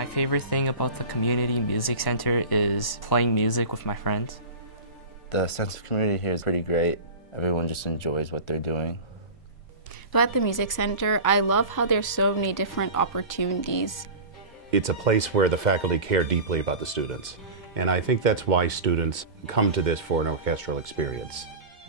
My favorite thing about the Community Music Center is playing music with my friends. The sense of community here is pretty great. Everyone just enjoys what they're doing. So at the Music Center, I love how there's so many different opportunities. It's a place where the faculty care deeply about the students. And I think that's why students come to this for an orchestral experience.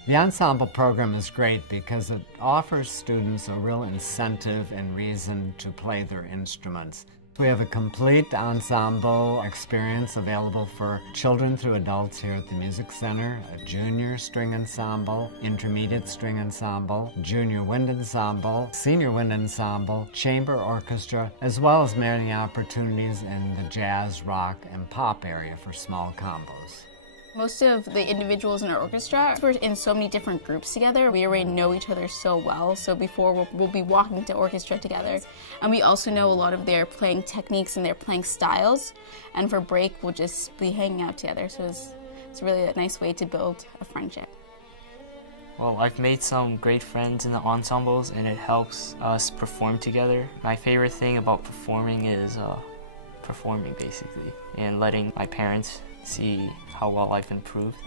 The Ensemble program is great because it offers students a real incentive and reason to play their instruments. We have a complete ensemble experience available for children through adults here at the Music Center, a junior string ensemble, intermediate string ensemble, junior wind ensemble, senior wind ensemble, chamber orchestra, as well as many opportunities in the jazz, rock, and pop area for small combos. Most of the individuals in our orchestra, we're in so many different groups together. We already know each other so well, so before we'll be walking to orchestra together. And we also know a lot of their playing techniques and their playing styles. And for break, we'll just be hanging out together, so it's really a nice way to build a friendship. Well, I've made some great friends in the ensembles and it helps us perform together. My favorite thing about performing is performing basically and letting my parents see how well I've improved.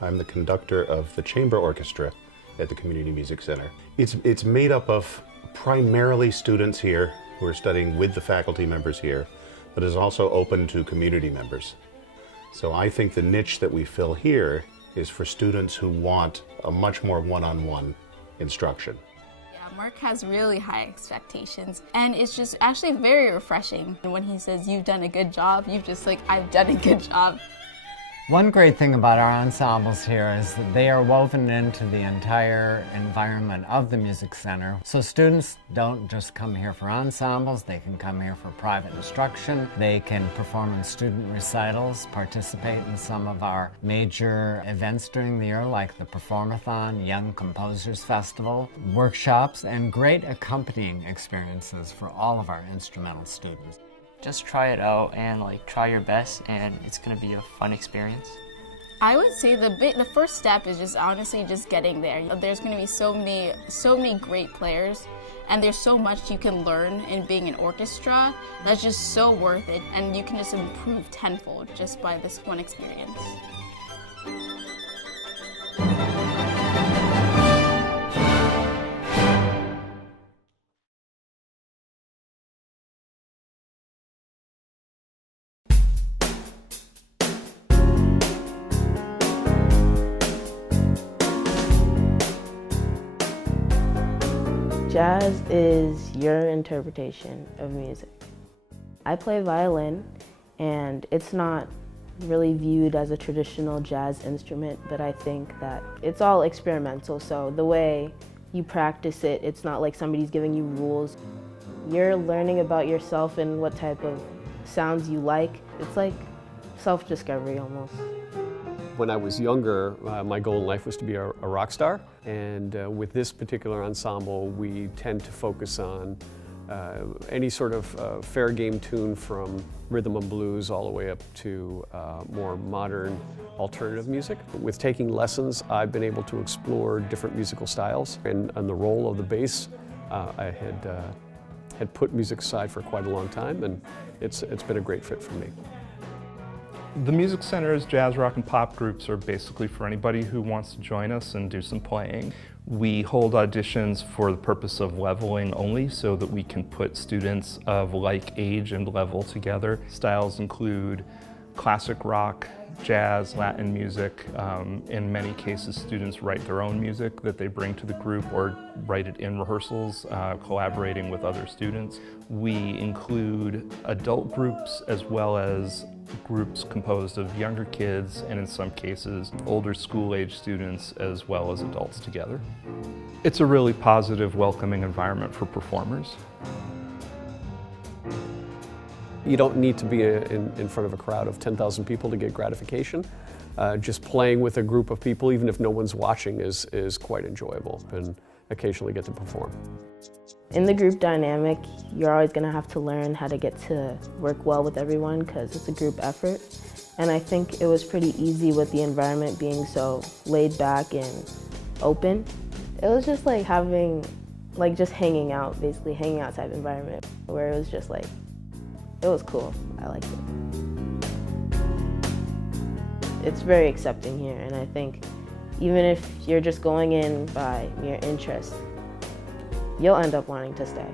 I'm the conductor of the chamber orchestra at the Community Music Center. It's made up of primarily students here who are studying with the faculty members here, but is also open to community members. So I think the niche that we fill here is for students who want a much more one-on-one instruction. Mark has really high expectations, and it's just actually very refreshing. When he says, "You've done a good job," you've just like, "I've done a good job." One great thing about our ensembles here is that they are woven into the entire environment of the Music Center. So students don't just come here for ensembles, they can come here for private instruction, they can perform in student recitals, participate in some of our major events during the year like the Performathon, Young Composers Festival, workshops, and great accompanying experiences for all of our instrumental students. Just try it out and try your best and it's going to be a fun experience. I would say the first step is just honestly just getting there. There's going to be so many great players, and there's so much you can learn in being an orchestra that's just so worth it, and you can just improve tenfold just by this one experience. Jazz is your interpretation of music. I play violin, and it's not really viewed as a traditional jazz instrument, but I think that it's all experimental, so the way you practice it, it's not like somebody's giving you rules. You're learning about yourself and what type of sounds you like. It's like self-discovery almost. When I was younger, my goal in life was to be a rock star, and with this particular ensemble, we tend to focus on any sort of fair game tune from rhythm and blues all the way up to more modern alternative music. With taking lessons, I've been able to explore different musical styles, and the role of the bass, I had put music aside for quite a long time, and it's been a great fit for me. The Music Center's jazz, rock, and pop groups are basically for anybody who wants to join us and do some playing. We hold auditions for the purpose of leveling only so that we can put students of like age and level together. Styles include classic rock, jazz, Latin music. In many cases, students write their own music that they bring to the group or write it in rehearsals, collaborating with other students. We include adult groups as well as groups composed of younger kids and in some cases older school-age students as well as adults together. It's a really positive, welcoming environment for performers. You don't need to be in front of a crowd of 10,000 people to get gratification. Just playing with a group of people, even if no one's watching, is quite enjoyable, and occasionally get to perform. In the group dynamic, you're always going to have to learn how to get to work well with everyone because it's a group effort. And I think it was pretty easy with the environment being so laid back and open. It was just like having, just hanging out, basically hanging out type environment where it was just like It was cool. I liked it. It's very accepting here, and I think even if you're just going in by mere interest, you'll end up wanting to stay.